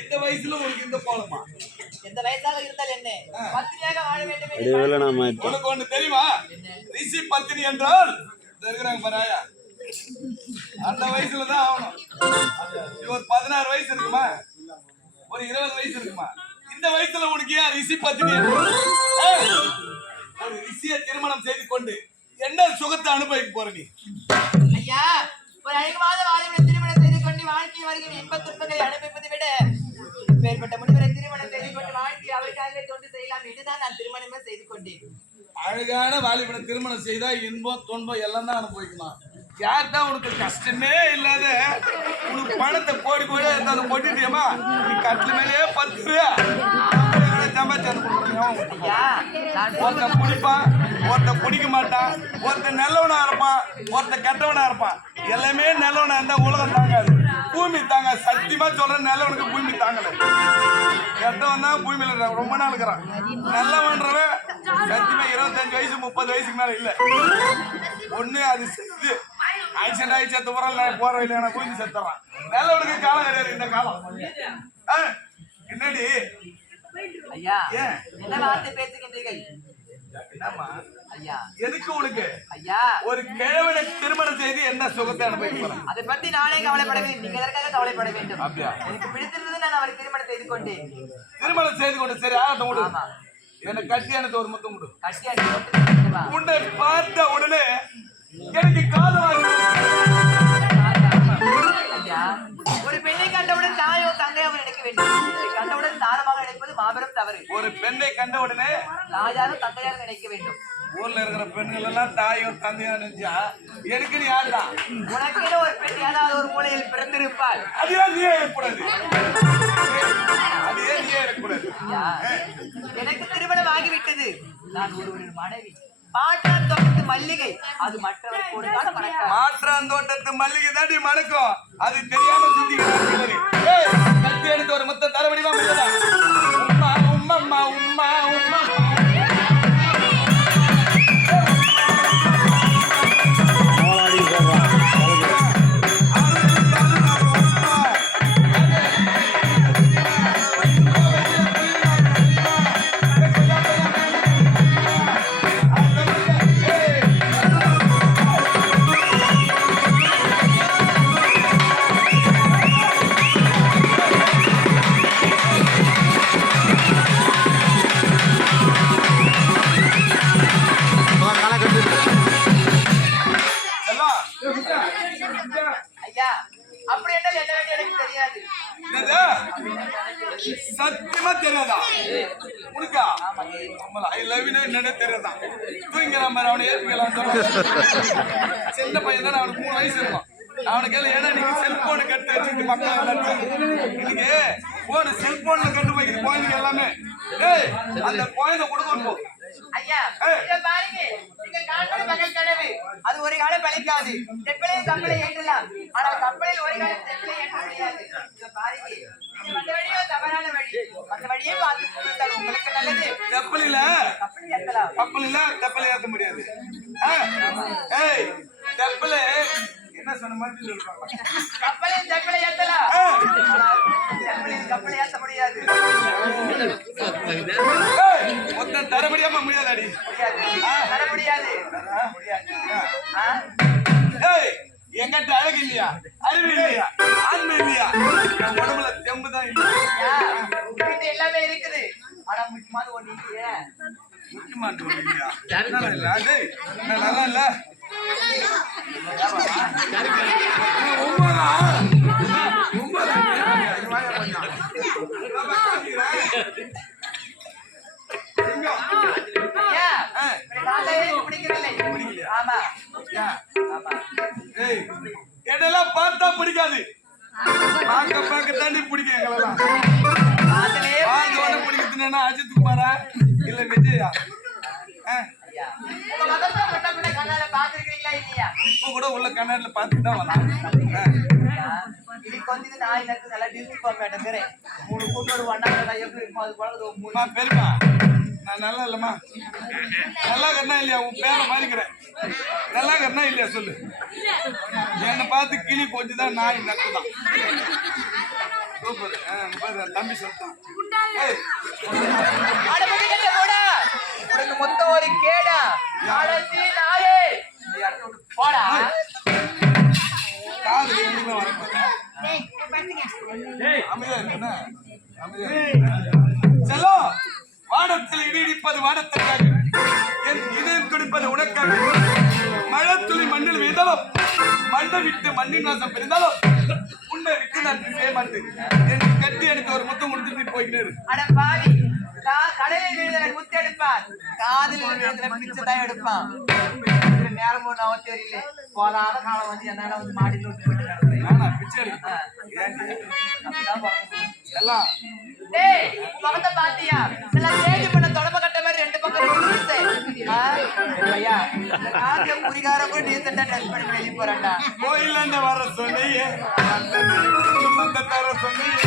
இந்த வயசுல உங்களுக்கு இந்த கோலமா? எந்த வயசாக இருந்தால் என்ன, பத்தினியாக வாழ வேண்டும் என்று உனக்கு ஒண்ணு தெரியுமா? ரிஷி பத்தினி என்றால் இருக்கிறாங்க பாராயா, அந்த வயசுலதான் ஆகணும். ஒரு 16 வயசு இருக்குமா, ஒரு 20 வயசு இருக்குமா? இந்த வயசுல உனக்கு ஏன் ரிஷி பத்தினி? ஒரு ரிஷியை திருமணம் செய்து கொண்டு என்ன சுகத்தை அனுபவிக்க போற நீ? ஐயா, ஒரு அழகாத வாலிபனை திருமணம் செய்து கொண்டு வாழ்க்கை வருகிற இன்பத் துன்பங்களை அனுபவிப்பதை விட வேறுபட்ட முனிவரை திருமணம் செய்து கொண்டு வாழ்க்கை அவருக்காகவே தொண்டு செய்யலாம் என்றுதான் நான் திருமணமே செய்து கொண்டேன். அழகான வாலிபனை திருமணம் செய்தா இன்பம் துன்பம் எல்லாம் தான் அனுபவிக்கலாம். யார் தான் உனக்கு கஷ்டமே இல்லாத உனக்கு பணத்தை கோடி கோடி இருந்தாலும் கொட்டிட்டியமா, நீ கட்டில மேலேயே 10 ரூபா ஒருத்தன் குடிப்பான், ஒருத்தன் குடிக்க மாட்டான், ஒருத்தன் நல்லவனா இருப்பான், ஒருத்தன் கெட்டவனா இருப்பான். எல்லாமே நல்லவனா இருந்தா உலகம் தாங்காது, பூமி தாங்க. சத்தியமா சொல்றேன், நல்லவனுக்கு பூமி தாங்கல. கெட்டவன் தான் பூமியில ரொம்ப நாள் இருக்கிறான். நல்லவன்றவன் சத்தியமா 25 வயசு 30 வயசுக்கு மேல இல்ல. ஒண்ணு அது செத்து ஆக்சிடென்ட் ஆகி செத்து போற இல்லையா பூமி செத்துறான். நல்லவனுக்கு காலம் கிடையாது இந்த காலம். என்னடி ஐயா, என்ன வார்த்தை பேசுகின்றீர்கள்? என்னம்மா ஐயா, எதுக்கு உனக்கு? ஐயா, ஒரு கிழவனை திருமணம் செய்து என்ன சுகத்தை அனுபவிக்கலாம்? அதை பத்தி நானே கவலைப்பட வேண்டும், நீங்க எதற்காக கவலைப்பட வேண்டும்? அப்படியா? எனக்கு பிடித்திருந்தது நான் அவரை திருமணம் செய்து கொண்டேன். திருமணம் செய்து கொண்டு சரி ஆகட்டும் விடு. எனக்கு கட்டி எனக்கு ஒரு முத்தம் விடு. கட்டி உன்னை பார்த்த உடனே எனக்கு காதல். ஒரு பெண்ணை கண்டவுடன் தாயோ தங்கையோ நினைக்க வேண்டும், கண்டவுடன் தாரமாக நினைப்பது மாபெரும் தவறு. ஒரு பெண்ணை கண்ட உடனே தாயாரும் தந்தையாக நினைக்க வேண்டும். ஊர்ல இருக்கிற பெண்கள் எல்லாம் தாயும் தந்தையும் நினைச்சா எனக்கு நீ யாருடா? உனக்கு ஒரு பெண் ஏதாவது ஒரு மூலையில் பிறந்திருப்பாள். அது ஏன் நீயே இருக்கக்கூடாது? அது ஏன் நீயே இருக்கக்கூடாது? எனக்கு திருமணம் ஆகிவிட்டது, நான் ஒருவரின் மனைவி. மாற்றான் தோட்டத்து மல்லிகை அது மற்றவர் கொடுக்காத மணக்க. மாற்றான் தோட்டத்து மல்லிகை தாண்டி மணக்கும், அது தெரியாம சுத்திக்கிறது. கட்டி எடுத்து ஒரு முத்த தரவடிவா முடியாதா? உம்மா உம்மம்மா உம்மா உம்மா சத்தியமா தெரியாதா உனக்கா? ஐ லவ் யூ என்னன்னு தெரியாதா? தூங்கிற மாதிரி அவனை ஏற்பிக்கலாம். சின்ன பையன் தான், அவனுக்கு 3 வயசு இருக்கும். அவனுக்கு ஏன்னா நீங்க செல்போனு கட்டு வச்சுட்டு மக்கள் இன்னைக்கு போன செல்போன்ல கட்டு வைக்கிற குழந்தைங்க எல்லாமே அந்த குழந்தை கொடுக்கணும். ஐயா, பாருங்க, நீங்க காண்பது பகல் கனவு, அது ஒரு காலம் பழிக்காது. தெப்பலையும் கப்பலை ஏற்றலாம், ஆனால் கப்பலில் ஒரு காலம் தெப்பலை ஏற்ற முடியாது. பாருங்க, அந்த வழியோ தவறான வழி, அந்த வழியே பார்த்து போனால் உங்களுக்கு நல்லது. கப்பலில கப்பல் ஏற்றலாம், கப்பலில கப்பலை ஏற்ற முடியாது. கப்பலை என்ன சொன்ன மாதிரி சொல்றாங்க, கப்பலில் தெப்பலை ஏற்றலாம், தெப்பலில் கப்பலை ஏற்ற முடியாது. மொத்தம் தர முடியாம முடியாதாடி? தர முடியாது. எங்கிட்ட அழகு இல்லையா, அறிவு இல்லையா, ஆண்மை இல்லையா, உடம்புல தெம்பு தான் இல்லையா? எல்லாமே இருக்குது, ஆனா முக்கியமான ஒண்ணு இல்லையா? முக்கியமான ஒண்ணு இல்லையா? நல்லா இல்ல என்னெல்லாம் பார்த்தா பிடிக்காது, பார்க்க பார்க்க தாண்டி பிடிக்கும். எங்களெல்லாம் பிடிக்கிறதுனா அஜித் குமாரா இல்ல விஜயா? இப்ப கூட உள்ள கண்ணாடில பாத்துட்டு தான் வரலாம். பெருமா நான் நல்லா இல்லம்மா, நல்லா கண்ணா இல்லையா? உன் பேரை மாறிக்கிறேன், நல்லா கண்ணா இல்லையா சொல்லு. என்னை பார்த்து கிளி கொஞ்சம் தான் நாய் நக்குதான். சூப்பர். இங்க பாரு, தம்பி சொல்லிட்டான். ஏய், அட முடிக்கிட்ட போடா உனக்கு மொத்தம் ஒரு கேடா அடச்சி நாயே நீ அடுத்து விட்டு போடா காது எங்கேயுமே வரக்கூடாது. அமைதியா இரு, என்ன? அமைதியா இரு. செல்லம், வானத்தில் இடி இடிப்பது வானத்திற்காக, என் இதயம் துடிப்பது உனக்காக. மழை துளி மண்ணில் விழுந்தாலும், மண்ணை விட்டு மண்ணின் வாசம் பிரிந்தாலும், உன்னை விட்டு நான் பிரியவே மாட்டேன். என்னை கட்டி எனக்கு ஒரு முத்தம் கொடுத்துட்டு நீ போய்க்கிட்டே இரு. அட பாவி கடலில் விழுந்தவன் முத்து எடுப்பான் காதில் விழுந்தவன் பிச்சை தான் எடுப்பான் நேரமும் நான் தெரியல போதாத காலம் வந்து என்னால வந்து மாடியில் விட்டு போயிட்டு கிடக்குறேன். நானா பிச்சை எடுக்க? ஏன்டி? அப்படிதான் பிறந்தேன். எல்லாம் டேய், முகத்தை பாத்தியா? நல்லா தேடி பண்ண தொடப்ப கட்ட மாதிரி ரெண்டு பக்கம் விழுந்துருச்சு. ஆ, ஐயா, இந்த காந்திய குறிகாரம் கூட டீசெண்டா ட்ரெஸ் பண்ணி வெளியே போறான்டா. கோயிலாண்ட வர சொன்னியே, அந்த தர சொன்னியே,